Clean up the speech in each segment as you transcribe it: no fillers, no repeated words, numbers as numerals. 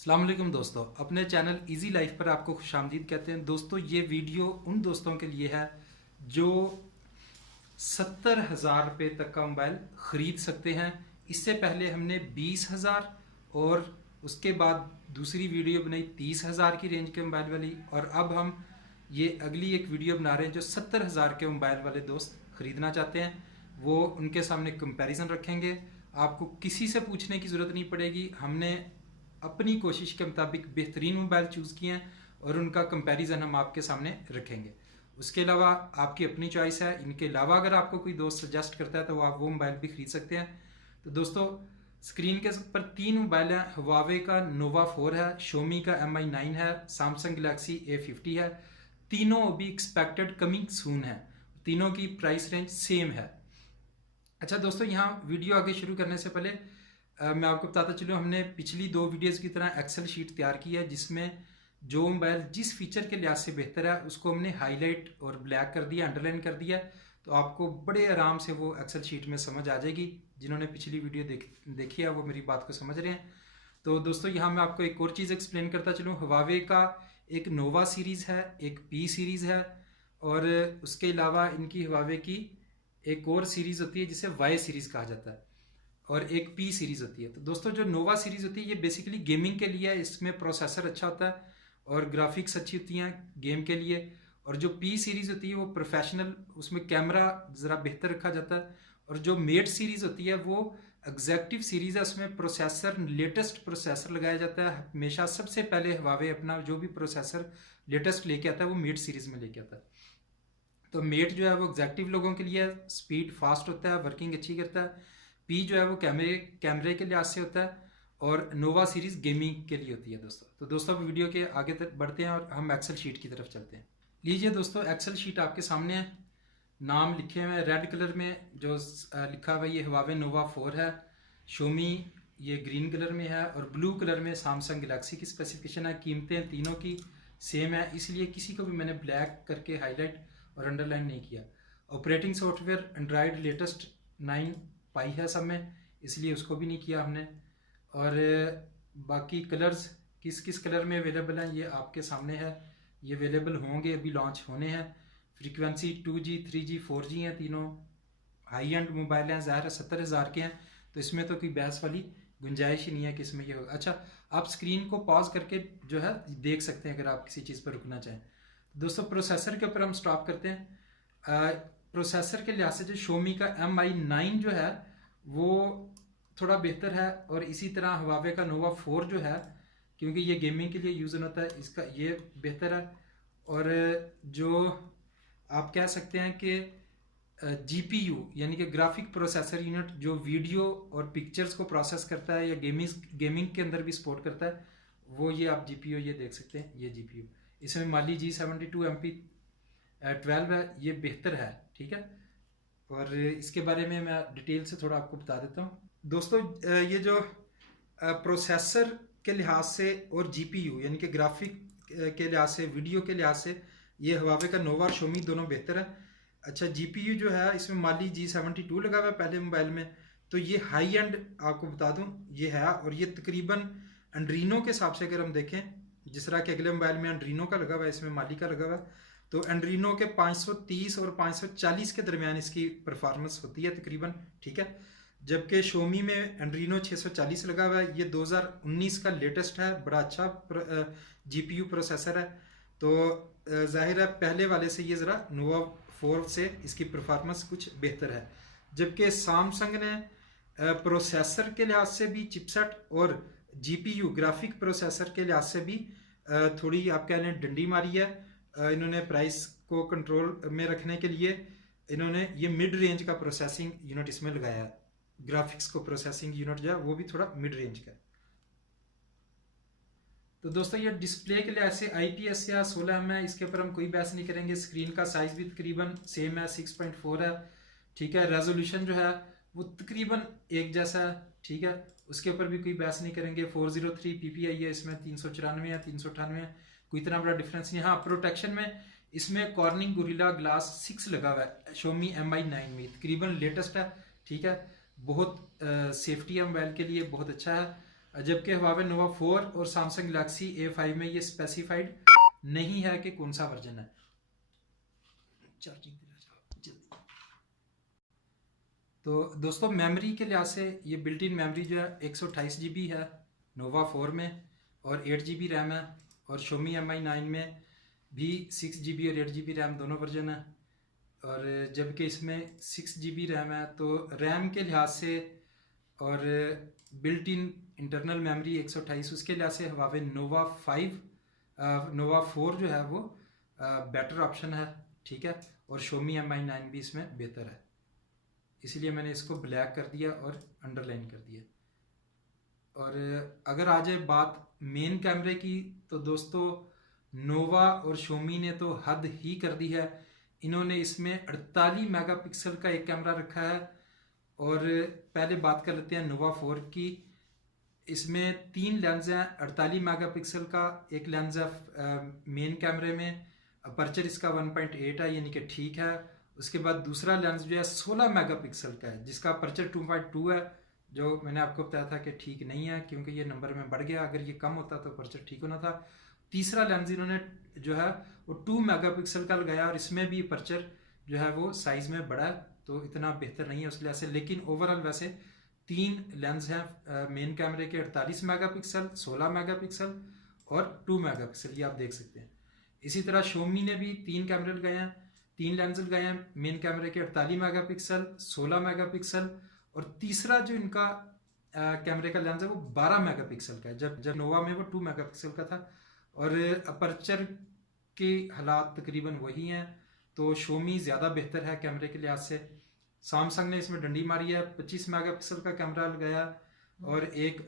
अस्सलाम वालेकुम दोस्तों, अपने चैनल इजी लाइफ पर आपको खुशामदीद कहते हैं। दोस्तों ये वीडियो उन दोस्तों के लिए है जो 70,000 रुपये तक का मोबाइल ख़रीद सकते हैं। इससे पहले हमने 20,000 और उसके बाद दूसरी वीडियो बनाई 30,000 की रेंज के मोबाइल वाली, और अब हम ये अगली एक वीडियो बना रहे हैं जो 70,000 के मोबाइल वाले दोस्त ख़रीदना चाहते हैं। वो उनके सामने कंपैरिजन रखेंगे, आपको किसी से पूछने की ज़रूरत नहीं पड़ेगी। हमने अपनी कोशिश के मुताबिक बेहतरीन मोबाइल चूज़ किए हैं और उनका कंपैरिजन हम आपके सामने रखेंगे। उसके अलावा आपकी अपनी चॉइस है। इनके अलावा अगर आपको कोई दोस्त सजेस्ट करता है तो आप वो मोबाइल भी खरीद सकते हैं। तो दोस्तों स्क्रीन के ऊपर 3 मोबाइल हैं। हुआवे का नोवा 4 है, शोमी का Mi 9 है, सैमसंग गलेक्सी A50 है। तीनों अभी एक्सपेक्टेड कमिंग सून है। तीनों की प्राइस रेंज सेम है। अच्छा दोस्तों, यहाँ वीडियो आगे शुरू करने से पहले मैं आपको बताता चलूँ, हमने पिछली 2 वीडियोस की तरह एक्सेल शीट तैयार की है जिसमें जो मोबाइल जिस फीचर के लिहाज से बेहतर है उसको हमने हाईलाइट और ब्लैक कर दिया, अंडरलाइन कर दिया। तो आपको बड़े आराम से वो एक्सेल शीट में समझ आ जाएगी। जिन्होंने पिछली वीडियो देखी है वो मेरी बात को समझ रहे हैं। तो दोस्तों यहाँ मैं आपको एक और चीज़ एक्सप्लेन करता चलूँ। हुआवे का एक नोवा सीरीज़ है, एक पी सीरीज़ है, और उसके अलावा इनकी हुआवे की एक और सीरीज़ होती है जिसे वाई सीरीज़ कहा जाता है, और एक पी सीरीज़ होती है। तो दोस्तों जो नोवा सीरीज़ होती है ये बेसिकली गेमिंग के लिए है। इसमें प्रोसेसर अच्छा होता है और ग्राफिक्स अच्छी होती हैं गेम के लिए। और जो पी सीरीज़ होती है वो प्रोफेशनल, उसमें कैमरा ज़रा बेहतर रखा जाता है। और जो मेट सीरीज़ होती है वो एग्जैक्टिव सीरीज़ है, उसमें प्रोसेसर लेटेस्ट प्रोसेसर लगाया जाता है। हमेशा सबसे पहले हुआवे अपना जो भी प्रोसेसर लेटेस्ट लेके आता है वो मेट सीरीज़ में लेके आता है। तो मेट जो है वो एग्जैक्टिव लोगों के लिए स्पीड फास्ट होता है, वर्किंग अच्छी करता है। पी जो है वो कैमरे के लिहाज से होता है, और नोवा सीरीज़ गेमिंग के लिए होती है दोस्तों। तो दोस्तों वीडियो के आगे तक बढ़ते हैं और हम एक्सेल शीट की तरफ चलते हैं। लीजिए दोस्तों, एक्सेल शीट आपके सामने है। नाम लिखे हुए हैं रेड कलर में, जो लिखा हुआ ये हुआवे नोवा 4 है। शोमी ये ग्रीन कलर में है, और ब्लू कलर में सैमसंग गलेक्सी की स्पेसिफिकेशन है। कीमतें तीनों की सेम है, इसलिए किसी को भी मैंने ब्लैक करके हाईलाइट और अंडरलाइन नहीं किया। ऑपरेटिंग सॉफ्टवेयर एंड्रॉयड लेटेस्ट 9 पाई है सब में, इसलिए उसको भी नहीं किया हमने। और बाकी कलर्स किस किस कलर में अवेलेबल हैं ये आपके सामने है। ये अवेलेबल होंगे, अभी लॉन्च होने हैं। फ्रीक्वेंसी 2G 3G 4G हैं, तीनों हाई एंड मोबाइल हैं। ज़ाहिर है 70,000 के हैं, तो इसमें तो कोई बहस वाली गुंजाइश ही नहीं है कि इसमें ये होगा। अच्छा, आप स्क्रीन को पॉज करके जो है देख सकते हैं अगर आप किसी चीज़ पर रुकना चाहें। दोस्तों प्रोसेसर के ऊपर हम स्टॉप करते हैं। प्रोसेसर के लिहाज से जो शोमी का Mi 9 जो है वो थोड़ा बेहतर है, और इसी तरह हुआवे का नोवा 4 जो है, क्योंकि ये गेमिंग के लिए यूज़ होता है, इसका ये बेहतर है। और जो आप कह सकते हैं कि GPU यानी कि ग्राफिक प्रोसेसर यूनिट, जो वीडियो और पिक्चर्स को प्रोसेस करता है या गेमिंग के अंदर भी सपोर्ट करता है, वो ये आप GPU ये देख सकते हैं। ये GPU इसमें माली G72 MP12 है, ये बेहतर है, ठीक है। और इसके बारे में मैं डिटेल से थोड़ा आपको बता देता हूँ। दोस्तों ये जो प्रोसेसर के लिहाज से और GPU यानी कि ग्राफिक के लिहाज से, वीडियो के लिहाज से, ये हुआवे का नोवा और शोमी दोनों बेहतर है। अच्छा, GPU जो है इसमें माली G72 लगा हुआ है पहले मोबाइल में, तो ये हाई एंड आपको बता दूं ये है। और ये तकरीबन एंड्रीनो के हिसाब से अगर हम देखें, जिस तरह के अगले मोबाइल में एंड्रीनो का लगा हुआ है, इसमें माली का लगा हुआ है, तो एंड्रीनो के 530 और 540 के दरमियान इसकी परफॉर्मेंस होती है तकरीबन, ठीक है। जबकि शोमी में एंड्रीनो 640 लगा हुआ है। ये 2019 का लेटेस्ट है, बड़ा अच्छा GPU प्रोसेसर है। तो जाहिर है पहले वाले से ये ज़रा नोवा 4 से इसकी परफॉर्मेंस कुछ बेहतर है। जबकि सैमसंग ने प्रोसेसर के लिहाज से भी, चिपसेट और GPU ग्राफिक प्रोसेसर के लिहाज से भी थोड़ी आप कह लें डंडी मारी है। इन्होंने प्राइस को कंट्रोल में रखने के लिए इन्होंने ये मिड रेंज का प्रोसेसिंग यूनिट इसमें लगाया है। ग्राफिक्स को प्रोसेसिंग यूनिट जो है वो भी थोड़ा मिड रेंज का है। तो दोस्तों ये डिस्प्ले के लिए ऐसे IPS या 16mm है, इसके ऊपर हम कोई बहस नहीं करेंगे। स्क्रीन का साइज भी तकरीबन सेम है, 6.4 है, ठीक है। रेजोल्यूशन जो है वो तकरीबन एक जैसा है, ठीक है। उसके ऊपर भी कोई बहस नहीं करेंगे। 403 PPI है, इसमें 394 है, 398 है, कोई इतना बड़ा डिफरेंस नहीं। हाँ, प्रोटेक्शन में इसमें कॉर्निंग गोरिल्ला ग्लास 6 लगा हुआ है शोमी Mi 9 में, तकरीबन लेटेस्ट है, ठीक है। बहुत सेफ्टी है मोबाइल के लिए, बहुत अच्छा है। जबकि Huawei Nova 4 और Samsung Galaxy A5 में ये स्पेसिफाइड नहीं है कि कौन सा वर्जन है। चार्जिंग जल्दी। तो दोस्तों मेमोरी के लिहाज से ये बिल्ट इन मेमोरी जो है 128 GB है Nova 4 में, और 8 GB रैम है, और Xiaomi Mi 9 में भी 6 GB और 8 GB रैम दोनों वर्जन है। और जबकि इसमें 6 GB रैम है, तो रैम के लिहाज से और बिल्ट इन इंटरनल मेमोरी 128 उसके लिहाज से Huawei Nova 4 जो है वो बेटर ऑप्शन है, ठीक है। और Xiaomi Mi 9 भी इसमें बेहतर है, इसीलिए मैंने इसको ब्लैक कर दिया और अंडरलाइन कर दिया। और अगर आ जाए बात मेन कैमरे की, तो दोस्तों नोवा और Xiaomi ने तो हद ही कर दी है। इन्होंने इसमें 48 मेगापिक्सल का एक कैमरा रखा है। और पहले बात कर लेते हैं Nova 4 की। इसमें 3 लेंस हैं 48 मेगापिक्सल का। एक लेंस है मेन कैमरे में, अपर्चर इसका 1.8 है, यानी कि ठीक है। उसके बाद दूसरा लेंस जो है 16 मेगापिक्सल का है, जिसका अपर्चर 2.2 है, जो मैंने आपको बताया था कि ठीक नहीं है, क्योंकि ये नंबर में बढ़ गया। अगर ये कम होता तो अपर्चर ठीक होना था। तीसरा लेंस इन्होंने जो है वो 2 मेगापिक्सल का लगाया, और इसमें भी अपर्चर जो है वो साइज़ में बड़ा है, तो इतना बेहतर नहीं है उस लिहाज से। लेकिन ओवरऑल वैसे 3 लेंस हैं मेन कैमरे के, 48 मेगापिक्सल, 16 मेगापिक्सल और 2 मेगापिक्सल, ये आप देख सकते हैं। इसी तरह Xiaomi ने भी 3 कैमरे लगाए हैं, 3 लेंस लगाए हैं मेन कैमरे के, 48 मेगापिक्सल, 16 मेगापिक्सल, और तीसरा जो इनका कैमरे का लेंस है वो 12 मेगापिक्सल का है, जब नोवा में वो 2 मेगापिक्सल का था। और अपर्चर के हालात तकरीबन वही हैं, तो Xiaomi ज़्यादा बेहतर है कैमरे के लिहाज से। सैमसंग ने इसमें डंडी मारी है, 25 मेगापिक्सल का कैमरा लगाया, और एक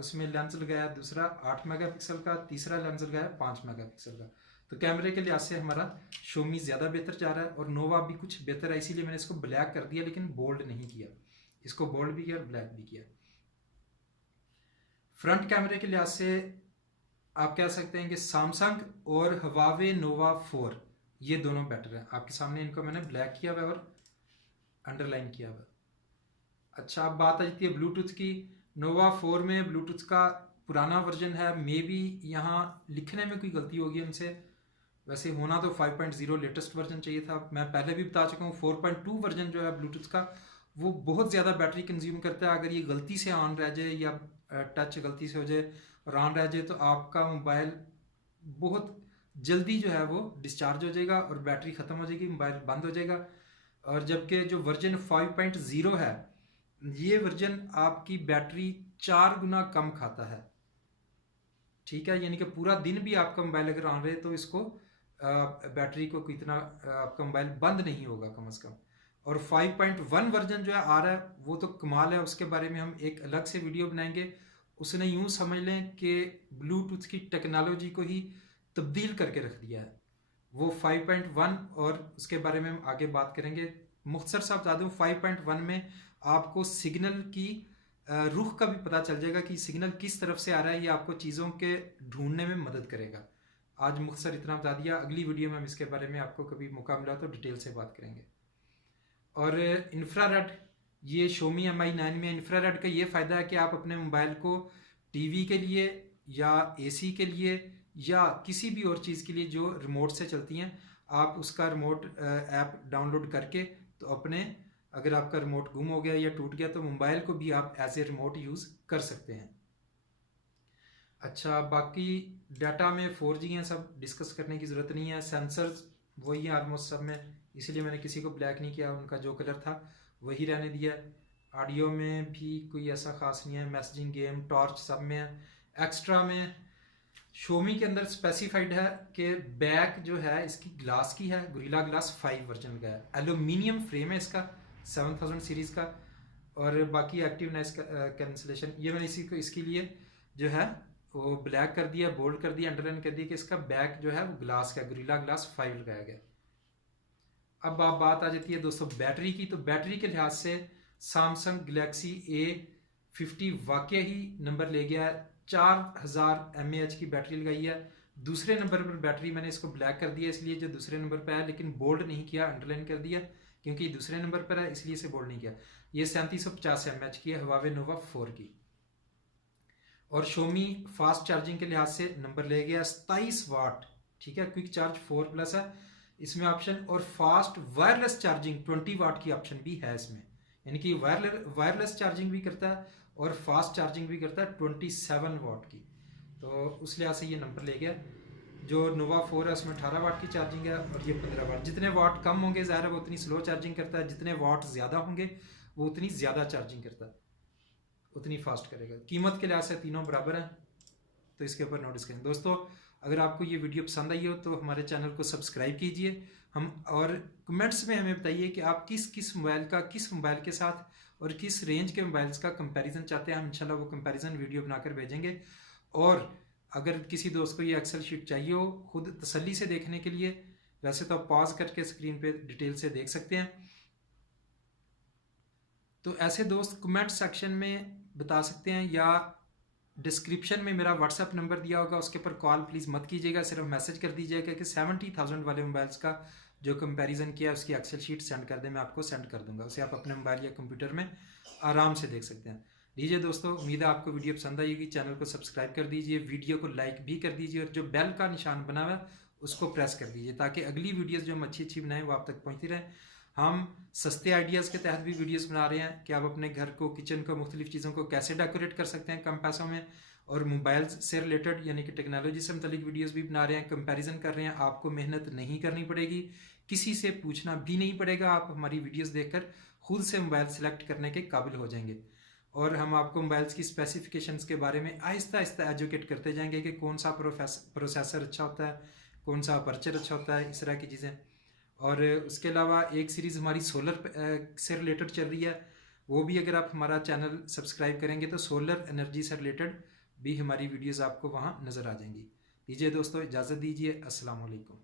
उसमें लेंस लगाया दूसरा 8 मेगापिक्सल का, तीसरा लेंस लगाया 5 मेगापिक्सल का। तो कैमरे के लिहाज से हमारा Xiaomi ज़्यादा बेहतर जा रहा है, और नोवा भी कुछ बेहतर है, इसीलिए मैंने इसको ब्लैक कर दिया, लेकिन बोल्ड नहीं किया। इसको बोल्ड भी किया और ब्लैक भी किया। फ्रंट कैमरे के लिहाज से आप कह सकते हैं कि सैमसंग और Huawei Nova 4 ये दोनों बेटर हैं। आपके सामने इनको मैंने ब्लैक किया हुआ और अंडरलाइन किया हुआ। अच्छा, अब बात आ जाती है ब्लूटूथ की। Nova 4 में ब्लूटूथ का पुराना वर्जन है, मे बी यहाँ लिखने में कोई गलती होगी उनसे, वैसे होना तो 5.0 लेटेस्ट वर्जन चाहिए था। मैं पहले भी बता चुका हूँ 4.2 वर्जन जो है ब्लूटूथ का वो बहुत ज़्यादा बैटरी कंज्यूम करता है। अगर ये गलती से ऑन रह जाए या टच गलती से हो जाए और ऑन रह जाए, तो आपका मोबाइल बहुत जल्दी जो है वो डिस्चार्ज हो जाएगा और बैटरी ख़त्म हो जाएगी, मोबाइल बंद हो जाएगा। और जबकि जो वर्जन 5.0 है, ये वर्जन आपकी बैटरी 4 गुना कम खाता है, ठीक है। यानी कि पूरा दिन भी आपका मोबाइल अगर ऑन रहे तो इसको बैटरी को कितना आपका मोबाइल बंद नहीं होगा कम से कम। और 5.1 वर्जन जो है आ रहा है वो तो कमाल है, उसके बारे में हम एक अलग से वीडियो बनाएंगे। उसने यूं समझ लें कि ब्लूटूथ की टेक्नोलॉजी को ही तब्दील करके रख दिया है वो 5.1, और उसके बारे में हम आगे बात करेंगे। मुख्तसर सा बता दूं 5.1 में आपको सिग्नल की रुख का भी पता चल जाएगा कि सिग्नल किस तरफ से आ रहा है, ये आपको चीज़ों के ढूंढने में मदद करेगा। आज मुख्तसर इतना बता दिया, अगली वीडियो में हम इसके बारे में आपको कभी मौका मिला तो डिटेल से बात करेंगे। और इंफ्रारेड, ये Xiaomi Mi 9 में इंफ्रारेड का ये फ़ायदा है कि आप अपने मोबाइल को टीवी के लिए या एसी के लिए या किसी भी और चीज़ के लिए जो रिमोट से चलती हैं, आप उसका रिमोट ऐप डाउनलोड करके तो अपने, अगर आपका रिमोट गुम हो गया या टूट गया तो मोबाइल को भी आप एज ए रिमोट यूज़ कर सकते हैं। अच्छा, बाकी डाटा में 4G हैं, सब डिस्कस करने की ज़रूरत नहीं है। सेंसर्स वही है ऑलमोस्ट सब में, इसलिए मैंने किसी को ब्लैक नहीं किया, उनका जो कलर था वही रहने दिया। ऑडियो में भी कोई ऐसा ख़ास नहीं है, मैसेजिंग, गेम, टॉर्च सब में है। एक्स्ट्रा में Xiaomi के अंदर स्पेसिफाइड है कि बैक जो है इसकी ग्लास की है, गोरिल्ला ग्लास 5 वर्जन का है, एल्यूमिनियम फ्रेम है इसका 7000 सीरीज़ का। और बाकी एक्टिव नॉइस कैंसलेशन, ये मैंने इसी को इसके लिए जो है वो ब्लैक कर दिया, बोल्ड कर दिया, अंडरलाइन कर दिया कि इसका बैक जो है वो ग्लास का गोरिल्ला ग्लास 5 लगाया गया। अब आप बात आ जाती है दोस्तों बैटरी की। तो बैटरी के लिहाज से सैमसंग गैलेक्सी A50 वाकई ही नंबर ले गया है, 4000 mAh की बैटरी लगाई है। दूसरे नंबर पर बैटरी मैंने इसको ब्लैक कर दिया इसलिए जो दूसरे नंबर पर है, लेकिन बोल्ड नहीं किया, अंडरलाइन कर दिया क्योंकि दूसरे नंबर पर है इसलिए इसे बोल्ड नहीं किया। ये 3750 mAh की है Huawei Nova 4 की। और Xiaomi फास्ट चार्जिंग के लिहाज से नंबर ले गया 27 वाट, ठीक है। क्विक चार्ज 4+ है इसमें ऑप्शन, और फास्ट वायरलेस चार्जिंग 20 वाट की ऑप्शन भी है इसमें, यानी कि वायरलेस चार्जिंग भी करता है और फास्ट चार्जिंग भी करता है 27 वाट की। तो उस लिहाज से ये नंबर ले गया। जो नोवा 4 है उसमें 18 वाट की चार्जिंग है और ये 15 वाट। जितने वाट कम होंगे ज़ाहिर है वो उतनी स्लो चार्जिंग करता है, जितने वाट ज़्यादा होंगे वो उतनी ज़्यादा चार्जिंग करता है, उतनी फास्ट करेगा। कीमत के लिहाज से तीनों बराबर हैं, तो इसके ऊपर नो डिस्कशन। दोस्तों अगर आपको ये वीडियो पसंद आई हो तो हमारे चैनल को सब्सक्राइब कीजिए हम, और कमेंट्स में हमें बताइए कि आप किस मोबाइल का, किस मोबाइल के साथ और किस रेंज के मोबाइल्स का कंपैरिजन चाहते हैं। हम इंशाल्लाह वो कंपैरिजन वीडियो बनाकर भेजेंगे। और अगर किसी दोस्त को ये एक्सेल शीट चाहिए हो खुद तसल्ली से देखने के लिए, वैसे तो आप पॉज करके स्क्रीन पे डिटेल से देख सकते हैं। तो ऐसे दोस्त कमेंट सेक्शन में बता सकते हैं, या डिस्क्रिप्शन में मेरा व्हाट्सएप नंबर दिया होगा, उसके ऊपर कॉल प्लीज़ मत कीजिएगा, सिर्फ मैसेज कर दीजिएगा कि 70,000 वाले मोबाइल्स का जो कंपैरिजन किया उसकी एक्सेल शीट सेंड कर दें, मैं आपको सेंड कर दूंगा। उसे आप अपने मोबाइल या कंप्यूटर में आराम से देख सकते हैं। लीजिए दोस्तों, उम्मीद है आपको वीडियो पसंद आएगी। चैनल को सब्सक्राइब कर दीजिए, वीडियो को लाइक भी कर दीजिए, और जो बेल का निशान बना हुआ है उसको प्रेस कर दीजिए, ताकि अगली वीडियोज़ जो हम अच्छी अच्छी बनाएं वो आप तक पहुँचती रहें। हम सस्ते आइडियाज़ के तहत भी वीडियोस बना रहे हैं कि आप अपने घर को, किचन को, मुख्तलिफ चीज़ों को कैसे डेकोरेट कर सकते हैं कम पैसों में, और मोबाइल से रिलेटेड यानी कि टेक्नोलॉजी से मुतल्लिक वीडियोस भी बना रहे हैं, कंपैरिजन कर रहे हैं। आपको मेहनत नहीं करनी पड़ेगी, किसी से पूछना भी नहीं पड़ेगा, आप हमारी वीडियोस देखकर खुद से मोबाइल सेलेक्ट करने के काबिल हो जाएंगे। और हम आपको मोबाइल्स की स्पेसिफिकेशंस के बारे में आहिस्ता आहिस्ता एजुकेट करते जाएंगे कि कौन सा प्रोसेसर अच्छा होता है, कौन सा अपर्चर अच्छा होता है, इस तरह की चीज़ें। और उसके अलावा एक सीरीज़ हमारी सोलर से रिलेटेड चल रही है, वो भी अगर आप हमारा चैनल सब्सक्राइब करेंगे तो सोलर एनर्जी से रिलेटेड भी हमारी वीडियोस आपको वहाँ नज़र आ जाएंगी। दीजिए दोस्तों इजाज़त दीजिए, अस्सलाम वालेकुम।